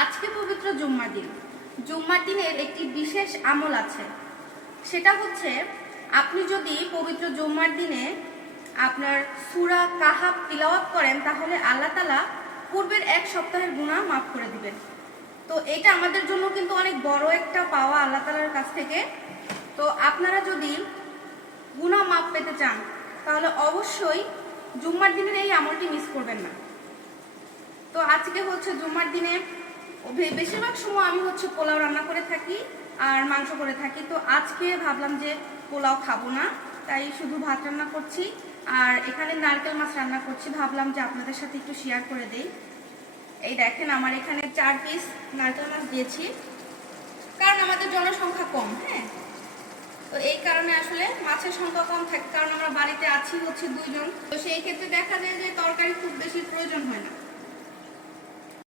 আজকে পবিত্র জুম্মার দিন। জুম্মার দিনের একটি বিশেষ আমল আছে, সেটা হচ্ছে আপনি যদি পবিত্র জুম্মার দিনে আপনার সূরা কাহাফ তিলাওয়াত করেন তাহলে আল্লাহ তাআলা পূর্বের এক সপ্তাহের গুনাহ মাফ করে দিবেন। তো এটা আমাদের জন্য কিন্তু অনেক বড় একটা পাওয়া আল্লাহ তাআলার কাছ থেকে। তো আপনারা যদি গুনাহ মাফ পেতে চান তাহলে অবশ্যই জুম্মার দিনের এই আমলটি মিস করবেন না। তো আজকে হচ্ছে জুম্মার দিনে বেশিরভাগ সময় আমি হচ্ছে পোলাও রান্না করে থাকি আর মাংস করে থাকি। তো আজকে ভাবলাম যে পোলাও খাবো না, তাই শুধু ভাত রান্না করছি আর এখানে নারকেল মাছ রান্না করছি। ভাবলাম যে আপনাদের সাথে একটু শেয়ার করে দেই। এই দেখেন আমার এখানে 4 পিস নারকেল মাছ দিয়েছি, কারণ আমাদের জনসংখ্যা কম। হ্যাঁ, তো এই কারণে আসলে মাছের সংখ্যা কম থাকে, কারণ আমরা বাড়িতে আছি হচ্ছে 2 জন। তো সেই ক্ষেত্রে দেখা যায় যে তরকারি খুব বেশি প্রয়োজন হয় না।